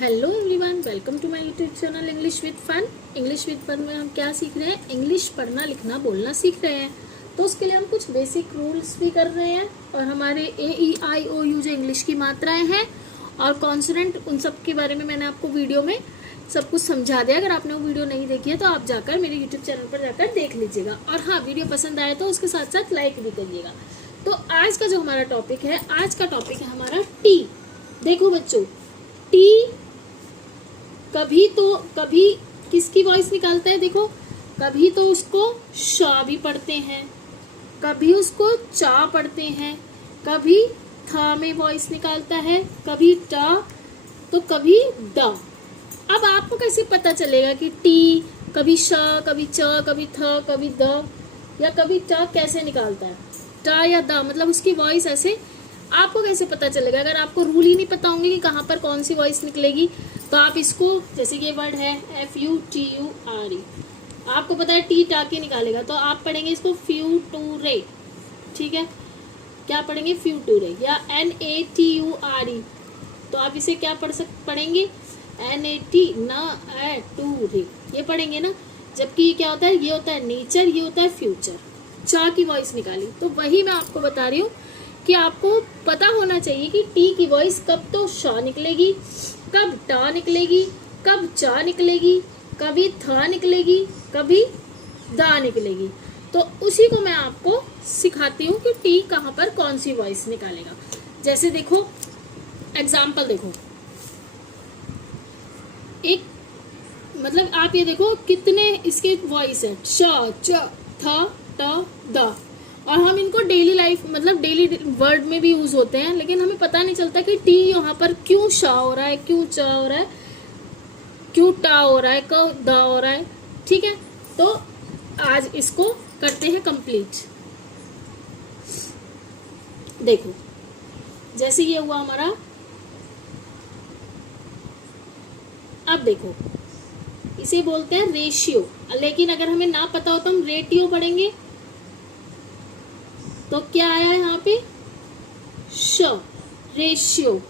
Hello everyone, welcome to my YouTube channel English with fun. English with fun में हम क्या सीख रहे हैं? इंग्लिश पढ़ना लिखना बोलना सीख रहे हैं। तो उसके लिए हम कुछ बेसिक रूल्स भी कर रहे हैं और हमारे AEIOU जो इंग्लिश की मात्राएं हैं और कॉन्सोनेंट, उन सब के बारे में मैंने आपको वीडियो में सब कुछ समझा दिया। अगर आपने वो वीडियो नहीं देखी है तो आप जाकर मेरे यूट्यूब चैनल पर जाकर देख लीजिएगा। और हाँ, वीडियो पसंद आए तो उसके साथ साथ लाइक भी करिएगा। तो आज का जो हमारा टॉपिक है, आज का टॉपिक है हमारा टी। देखो बच्चों, टी कभी किसकी वॉइस निकालता है? देखो, कभी तो उसको शा भी पढ़ते हैं, कभी उसको चा पढ़ते हैं, कभी था में वॉइस निकालता है, कभी टा, तो कभी दा। अब आपको कैसे पता चलेगा कि टी कभी शा, कभी च, कभी था, कभी द या कभी टा कैसे निकालता है? टा या दा, मतलब उसकी वॉइस ऐसे आपको कैसे पता चलेगा? अगर आपको रूल ही नहीं पता होंगे कि कहाँ पर कौन सी वॉइस निकलेगी, तो आप इसको, जैसे ये वर्ड है FUTURE, आपको पता है टी टा के निकालेगा, तो आप पढ़ेंगे इसको फ्यूटूरे। ठीक है, क्या पढ़ेंगे? फ्यूटूरे। या NATURE, तो आप इसे क्या पढ़ेंगे? NAT ना टूरे, ये पढ़ेंगे ना। जबकि ये क्या होता है? ये होता है नेचर, ये होता है फ्यूचर। चा की वॉइस निकाली, तो वही मैं आपको बता रही हूँ कि आपको पता होना चाहिए कि टी की वॉइस कब तो शा निकलेगी, कब टा निकलेगी, कब चा निकलेगी, कभी था निकलेगी, कभी दा निकलेगी। तो उसी को मैं आपको सिखाती हूँ कि टी कहाँ पर कौन सी वॉइस निकालेगा। जैसे देखो, एग्जाम्पल देखो, एक मतलब आप ये देखो कितने इसके वॉइस है, च, च, था, टा, दा। और हम इनको डेली लाइफ, मतलब डेली वर्ड में भी यूज होते हैं, लेकिन हमें पता नहीं चलता कि टी यहाँ पर क्यों शा हो रहा है, क्यों चा हो रहा है, क्यों टा हो रहा है, क्यों दा हो रहा है। ठीक है, तो आज इसको करते हैं कंप्लीट। देखो, जैसे ये हुआ हमारा, अब देखो इसे बोलते हैं रेशियो। लेकिन अगर हमें ना पता हो तो हम रेटियो पढ़ेंगे। तो क्या आया यहाँ पे? श, रेशियो,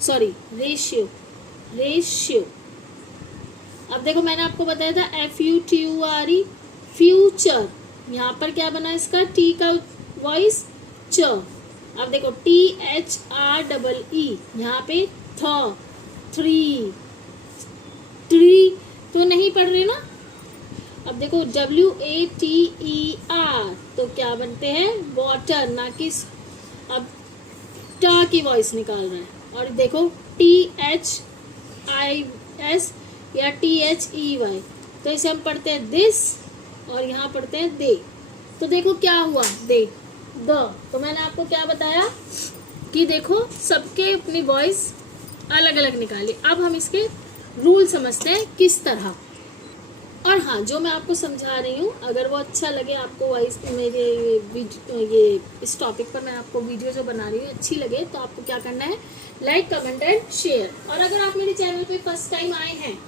सॉरी रेशियो, रेशियो। अब देखो, मैंने आपको बताया था FUTURE, फ्यूचर। यहाँ पर क्या बना इसका? टी का वॉइस च। अब देखो THREE, यहाँ पे थ, थ्री, ट्री तो नहीं पढ़ रहे ना। अब देखो WATER, तो क्या बनते हैं? वाटर, ना कि अब टा की वॉइस निकाल रहा है। और देखो THIS या THEY, तो इसे हम पढ़ते हैं दिस और यहाँ पढ़ते हैं दे। तो देखो क्या हुआ? दे, द। तो मैंने आपको क्या बताया कि देखो सबके अपनी वॉइस अलग अलग निकाली। अब हम इसके रूल समझते हैं किस तरह। और हाँ, जो मैं आपको समझा रही हूँ, अगर वो अच्छा लगे आपको, वॉइस मेरे ये इस टॉपिक पर मैं आपको वीडियो जो बना रही हूँ अच्छी लगे, तो आपको क्या करना है? Like, comment and share. और अगर आप मेरे चैनल पे फर्स्ट टाइम आए हैं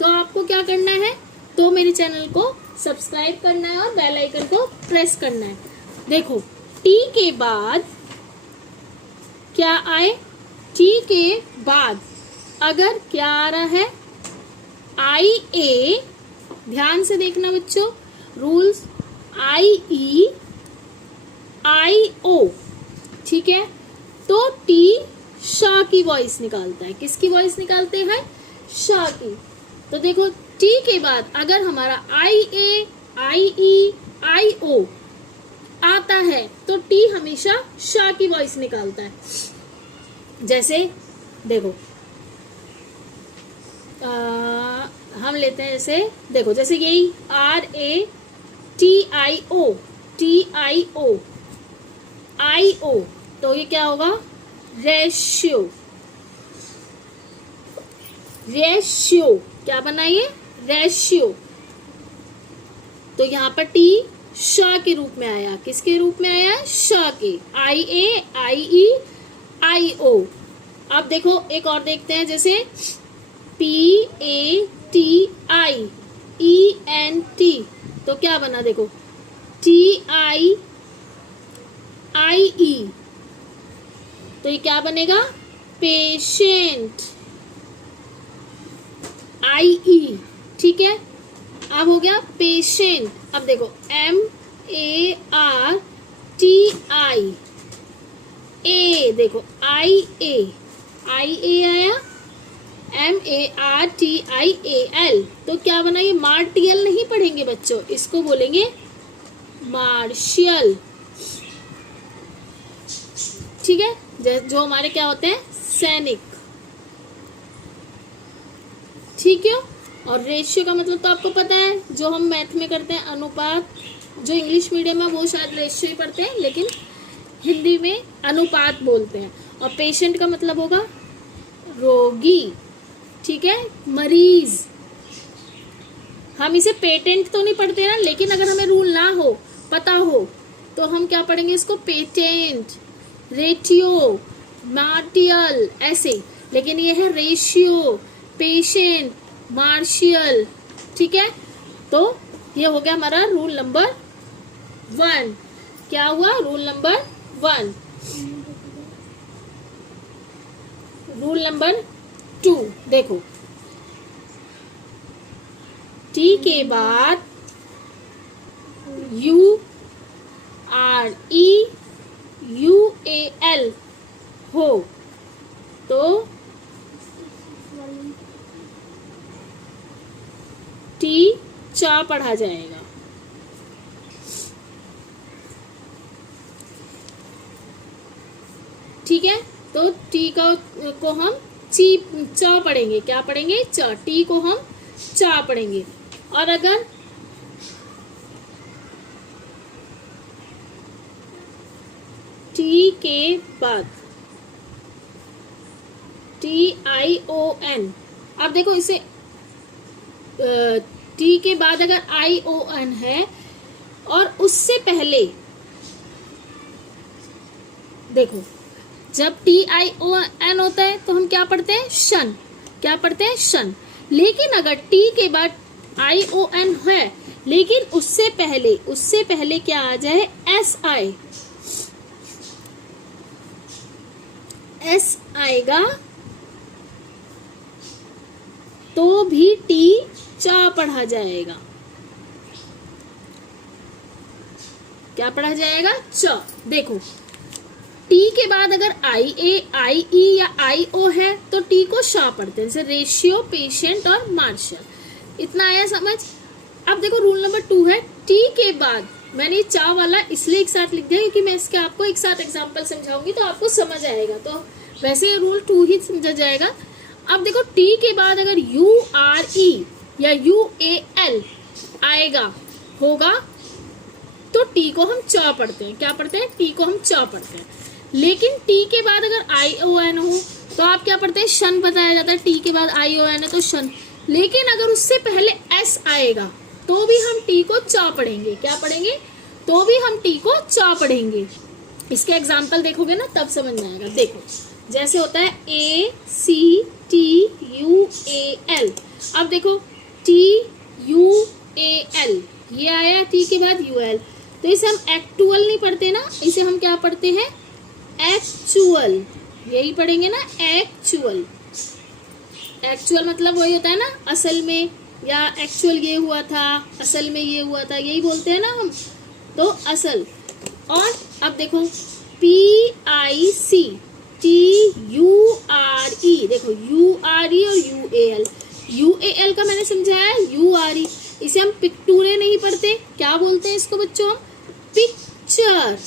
तो आपको क्या करना है? तो मेरे चैनल को सब्सक्राइब करना है और बेल आइकन को प्रेस करना है। देखो, टी के बाद क्या आए? टी के बाद अगर क्या आ रहा है? IA, ध्यान से देखना बच्चों, रूल्स। IEIO, ठीक है। तो टी शा की वॉइस निकालता है। किसकी वॉइस निकालते हैं? शा की। तो देखो, टी के बाद अगर हमारा IA, IE, IO आता है तो टी हमेशा शा की वॉइस निकालता है। जैसे देखो, हम लेते हैं, जैसे देखो, जैसे यही RATIO, IO, तो ये क्या होगा? रेशियो। रेशियो क्या बना ये? रेशियो। तो यहाँ पर टी शा के रूप में आया। किसके रूप में आया? शा के। IA, IE, IO। अब देखो एक और देखते हैं, जैसे PATIENT, तो क्या बना? देखो TIIE, तो ये क्या बनेगा? पेशेंट। IE, ठीक है। अब हो गया पेशेंट, अब देखो MARTI, ए देखो IA आया, MARTIAL, तो क्या बना ये मार्टियल नहीं पढ़ेंगे बच्चों, इसको बोलेंगे मार्शियल, ठीक है। जो हमारे क्या होते हैं सैनिक, ठीक है। और रेशियो का मतलब तो आपको पता है, जो हम मैथ में करते हैं अनुपात, जो इंग्लिश मीडियम में वो शायद रेशियो ही पढ़ते हैं, लेकिन हिंदी में अनुपात बोलते हैं। और पेशेंट का मतलब होगा रोगी, ठीक है, मरीज। हम इसे पेटेंट तो नहीं पढ़ते ना, लेकिन अगर हमें रूल ना हो, पता हो, तो हम क्या पढ़ेंगे इसको, पेटेंट, रेटियो, मार्टियल, ऐसे। लेकिन ये है रेशियो, पेशेंट, मार्शियल, ठीक है। तो ये हो गया हमारा रूल नंबर 1। क्या हुआ, रूल नंबर 1। रूल नंबर 2 देखो, टी के बाद UREUAL हो तो टी चा पढ़ा जाएगा, ठीक है। तो टी को हम चा पढ़ेंगे, क्या पढ़ेंगे, चा, टी को हम चा पढ़ेंगे। और अगर टी के बाद TION, अब देखो इसे टी के बाद अगर ION है और उससे पहले देखो, जब TION होता है तो हम क्या पढ़ते हैं, शन, क्या पढ़ते हैं, शन। लेकिन अगर टी के बाद ION है, लेकिन उससे पहले क्या आ जाए, S आएगा, तो भी टी चा पढ़ा जाएगा, क्या पढ़ा जाएगा, चा। देखो टी के बाद अगर IA, IE या IO है तो टी को शा पढ़ते हैं, जैसे रेशियो, पेशेंट और मार्शल। इतना आया समझ। अब देखो रूल नंबर 2 है, टी के बाद, मैंने चा वाला इसलिए एक साथ लिख दिया क्योंकि मैं इसके आपको एक साथ एग्जांपल समझाऊंगी तो आपको समझ आएगा, तो वैसे रूल 2 ही समझा जाएगा। अब देखो टी के बाद अगर URE या UAL आएगा, होगा, तो टी को हम चा पढ़ते हैं, क्या पढ़ते हैं, टी को हम चा पढ़ते हैं। लेकिन टी के बाद अगर ION हो तो आप क्या पढ़ते हैं, शन बताया जाता है, टी के बाद ION है तो शन। लेकिन अगर उससे पहले S आएगा तो भी हम टी को चा पढ़ेंगे, क्या पढ़ेंगे, तो भी हम टी को चा पढ़ेंगे। इसके एग्जाम्पल देखोगे ना तब समझ में आएगा। देखो जैसे होता है ACTUAL, अब देखो TUAL, ये आया टी के बाद UL, तो इसे हम एक्चुअल नहीं पढ़ते ना, इसे हम क्या पढ़ते हैं, एक्चुअल, यही पढ़ेंगे ना, एक्चुअल। एक्चुअल मतलब वही होता है ना, असल में, या एक्चुअल ये हुआ था, असल में ये हुआ था, यही बोलते हैं ना हम, तो असल। और अब देखो PICTURE, देखो URE और UAL का मैंने समझाया URE, इसे हम पिक्टूरे नहीं पढ़ते, क्या बोलते हैं इसको बच्चों, हम पिक्चर।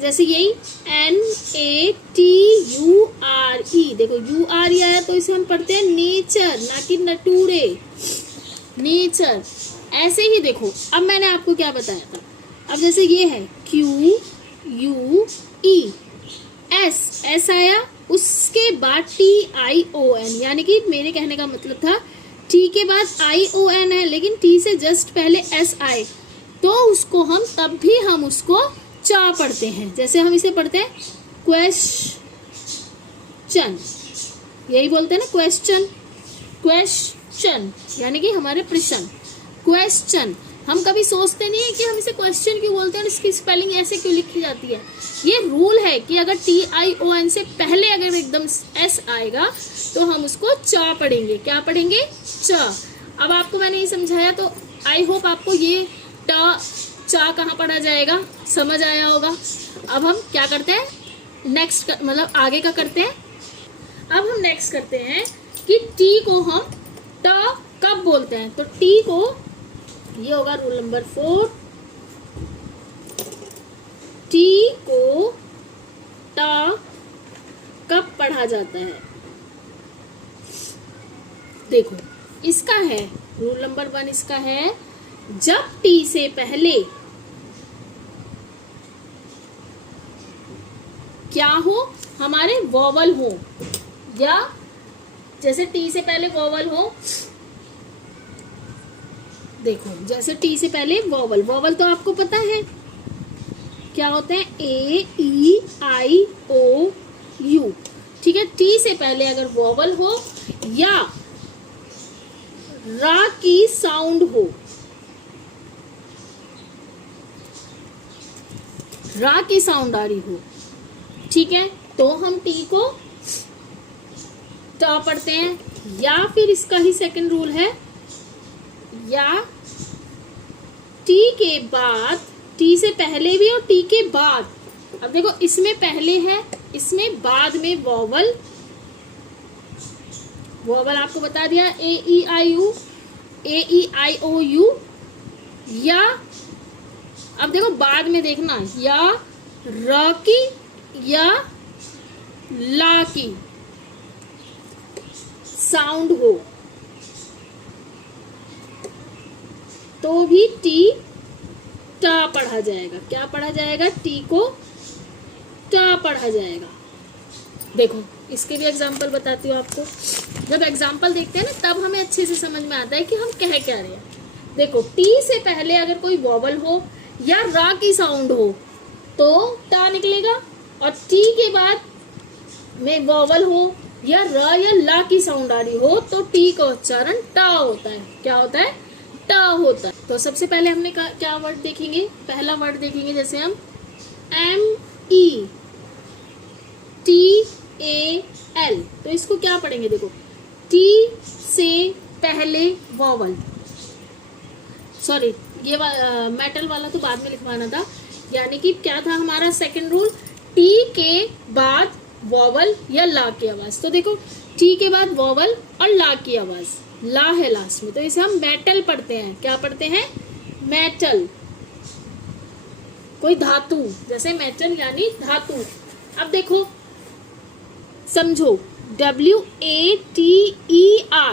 जैसे यही NATURE, देखो URE आया तो इसे हम पढ़ते हैं नेचर, ना कि नटूरे, नेचर। ऐसे ही देखो, अब मैंने आपको क्या बताया था, अब जैसे ये है QUE, S आया, उसके बाद TION, यानी कि मेरे कहने का मतलब था टी के बाद ION है लेकिन टी से जस्ट पहले S आए तो उसको हम तब भी हम उसको चा पढ़ते हैं। जैसे हम इसे पढ़ते हैं क्वेश्चन, यही बोलते हैं ना, क्वेश्चन, क्वेश्चन यानी कि हमारे प्रश्न, क्वेश्चन। हम कभी सोचते नहीं है कि हम इसे क्वेश्चन क्यों बोलते हैं और इसकी स्पेलिंग ऐसे क्यों लिखी जाती है। ये रूल है कि अगर TION से पहले अगर एकदम S आएगा तो हम उसको चा पढ़ेंगे। क्या पढ़ेंगे? चा। अब आपको मैंने ये समझाया तो आई होप आपको ये चा कहाँ पढ़ा जाएगा समझ आया होगा। अब हम क्या करते हैं, नेक्स्ट मतलब आगे का करते हैं। अब हम नेक्स्ट करते हैं कि टी को हम ट कब बोलते हैं। तो टी को, ये होगा रूल नंबर 4, टी को ट कब पढ़ा जाता है। देखो इसका है रूल नंबर 1, इसका है जब टी से पहले क्या हो, हमारे वॉवल हो, या जैसे टी से पहले वॉवल हो। देखो जैसे टी से पहले वॉवल, वॉवल तो आपको पता है क्या होते हैं, AEIOU। ठीक है, टी से पहले अगर वॉवल हो या रा की साउंड हो, रा की साउंड आ रही हो, ठीक है, तो हम टी को ट पढ़ते हैं। या फिर इसका ही सेकंड रूल है, या टी के बाद, टी से पहले भी और टी के बाद। अब देखो इसमें पहले है, इसमें बाद में वॉवल, वॉवल आपको बता दिया AEIOU, या अब देखो बाद में देखना, या र की या ला की साउंड हो तो भी टी टा पढ़ा जाएगा। क्या पढ़ा जाएगा? टी को टा पढ़ा जाएगा। देखो इसके भी एग्जाम्पल बताती हूँ आपको। जब एग्जाम्पल देखते हैं ना तब हमें अच्छे से समझ में आता है कि हम कह क्या रहे हैं। देखो टी से पहले अगर कोई वॉवल हो या रा की साउंड हो तो टा निकलेगा, और टी के बाद में वॉवल हो या र या ला की साउंड आ रही हो तो टी का उच्चारण टा होता है। क्या होता है? टा होता है। तो सबसे पहले हमने क्या वर्ड देखेंगे, पहला वर्ड देखेंगे जैसे हम METAL, तो इसको क्या पढ़ेंगे? देखो टी से पहले वॉवल, सॉरी ये मेटल वाला तो बाद में लिखवाना था, यानी कि क्या था हमारा सेकंड रूल, टी के बाद वॉवल या ला की आवाज। तो देखो टी के बाद वॉवल और ला की आवाज, ला है लास्ट में, तो इसे हम मेटल पढ़ते हैं। क्या पढ़ते हैं? मेटल, कोई धातु, जैसे मेटल यानी धातु। अब देखो समझो WATER,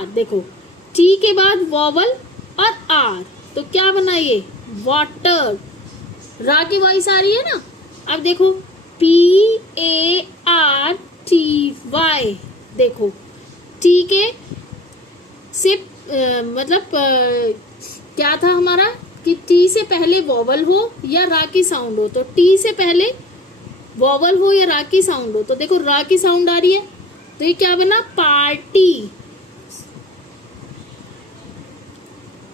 देखो टी के बाद वॉवल और आर, तो क्या बना ये? वाटर। रा की वॉइस आ रही है ना। अब देखो PARTY, देखो टी के से मतलब क्या था हमारा कि टी से पहले वॉवल हो या रा की साउंड हो, तो टी से पहले वॉवल हो या रा की साउंड हो, तो देखो रा की साउंड आ रही है तो ये क्या बना? पार्टी।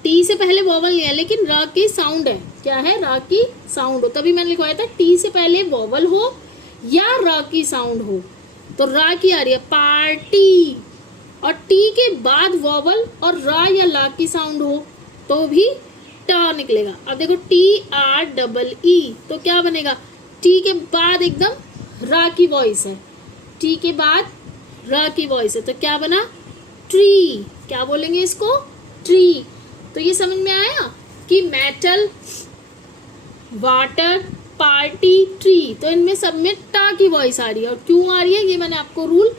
टी से पहले वॉवल नहीं है लेकिन रा की साउंड है। क्या है? रा की साउंड हो, तभी मैंने लिखवाया था टी से पहले वॉवल हो या रा की साउंड हो, तो रा की आ रही है पार्टी, और टी के बाद वॉवल और रा या ला की साउंड हो तो भी टा निकलेगा। अब देखो TREE, तो क्या बनेगा? टी के बाद एकदम रा की वॉइस है, टी के बाद रा की वॉइस है, तो क्या बना? ट्री। क्या बोलेंगे इसको? ट्री। तो ये समझ में आया कि मेटल, वाटर, पार्टी, ट्री, तो इनमें सब में टा की वॉइस आ रही है। और क्यों आ रही है ये मैंने आपको रूल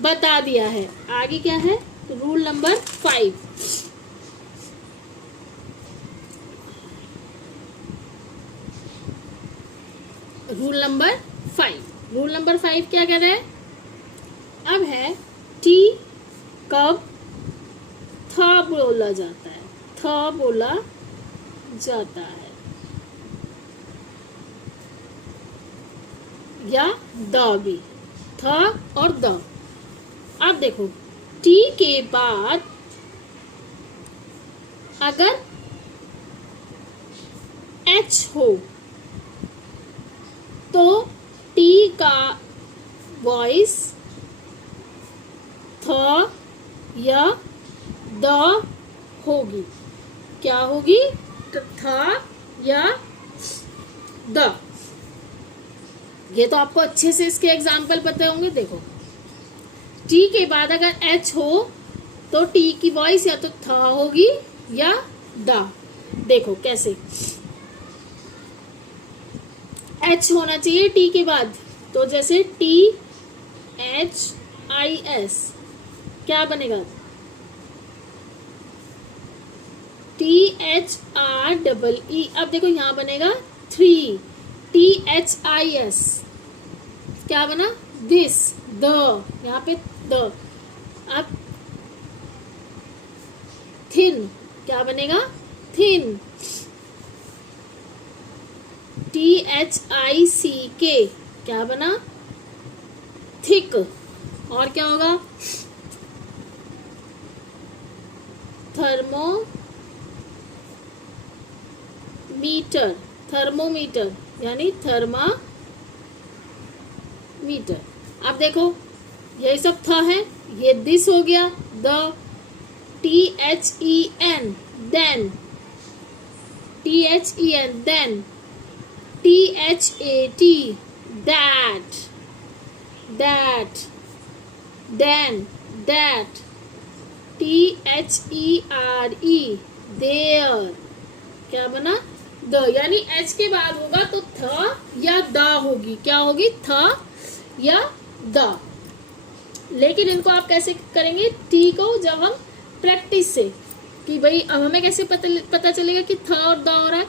बता दिया है। आगे क्या है? Rule number 5। Rule number 5, rule number 5 क्या कह रहा है? अब है टी कब था बोला जाता है, था बोला जाता है, या द भी, था और द। अब देखो टी के बाद अगर एच हो तो टी का वॉइस थ या द होगी। क्या होगी? थ या द। ये तो आपको अच्छे से इसके एग्जाम्पल पता होंगे। देखो, टी के बाद अगर एच हो तो टी की वॉइस या तो थ होगी या द। देखो कैसे, एच होना चाहिए टी के बाद, तो जैसे टी एच आई एस क्या बनेगा? T H R double E. अब देखो यहां बनेगा 3 टी एच आई एस क्या बना? दिस, द, यहाँ पे द। अब थिन क्या बनेगा? थिन, टी एच आई सी के क्या बना? थिक। और क्या होगा? थर्मोमीटर, थर्मोमीटर यानी थर्मामीटर। अब देखो ये सब था है, ये दिस हो गया, the, T H E N then, T H E N then, T H A T that, that, then, that, T H E R E there क्या बना? द। यानी एच के बाद होगा तो थ या द होगी। क्या होगी? थ या द। लेकिन इनको आप कैसे करेंगे? टी को जब हम प्रैक्टिस से, कि भाई अब हमें कैसे पता चलेगा कि थ और द हो रहा है,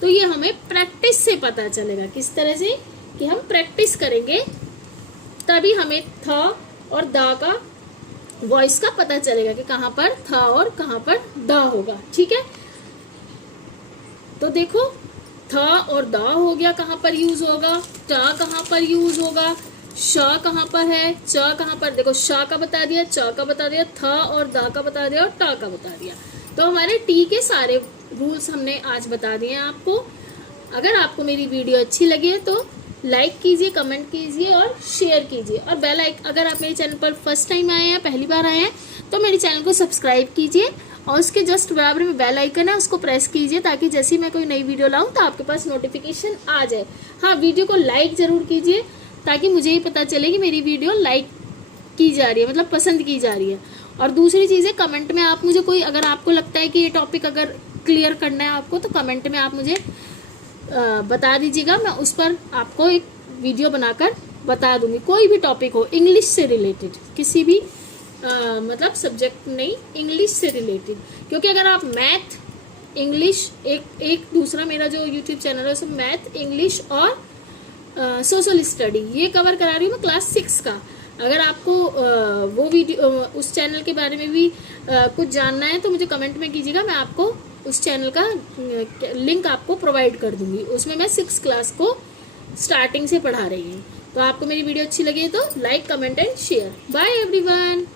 तो ये हमें प्रैक्टिस से पता चलेगा। किस तरह से? कि हम प्रैक्टिस करेंगे तभी हमें थ और द का वॉइस का पता चलेगा कि कहाँ पर थ और कहाँ पर द होगा। ठीक है, तो देखो थ और द हो गया, कहाँ पर यूज होगा, ट कहाँ पर यूज होगा, श कहाँ पर है, च कहाँ पर। देखो श का बता दिया, च का बता दिया, थ और द का बता दिया और ट का बता दिया। तो हमारे टी के सारे रूल्स हमने आज बता दिए हैं आपको। अगर आपको मेरी वीडियो अच्छी लगी है तो लाइक कीजिए, कमेंट कीजिए और शेयर कीजिए। और बेल आइकन, अगर आप मेरे चैनल पर फर्स्ट टाइम आए हैं, पहली बार आए हैं, तो मेरे चैनल को सब्सक्राइब कीजिए और उसके जस्ट बराबर में बेल आइकन है, उसको प्रेस कीजिए ताकि जैसे ही मैं कोई नई वीडियो लाऊं तो आपके पास नोटिफिकेशन आ जाए। हाँ, वीडियो को लाइक ज़रूर कीजिए ताकि मुझे ही पता चले कि मेरी वीडियो लाइक की जा रही है, मतलब पसंद की जा रही है। और दूसरी चीज़ है, कमेंट में आप मुझे कोई, अगर आपको लगता है कि ये टॉपिक अगर क्लियर करना है आपको, तो कमेंट में आप मुझे बता दीजिएगा। मैं उस पर आपको एक वीडियो बनाकर बता दूंगी। कोई भी टॉपिक हो, इंग्लिश से रिलेटेड, किसी भी मतलब सब्जेक्ट नहीं, इंग्लिश से रिलेटेड। क्योंकि अगर आप मैथ, इंग्लिश, एक दूसरा मेरा जो यूट्यूब चैनल है उसमें मैथ, इंग्लिश और सोशल स्टडी ये कवर करा रही हूँ मैं क्लास 6 का। अगर आपको वो वीडियो, उस चैनल के बारे में भी कुछ जानना है तो मुझे कमेंट में कीजिएगा, मैं आपको उस चैनल का लिंक आपको प्रोवाइड कर दूंगी। उसमें मैं 6 क्लास को स्टार्टिंग से पढ़ा रही हूँ। तो आपको मेरी वीडियो अच्छी लगी है तो like, comment and share. Bye everyone.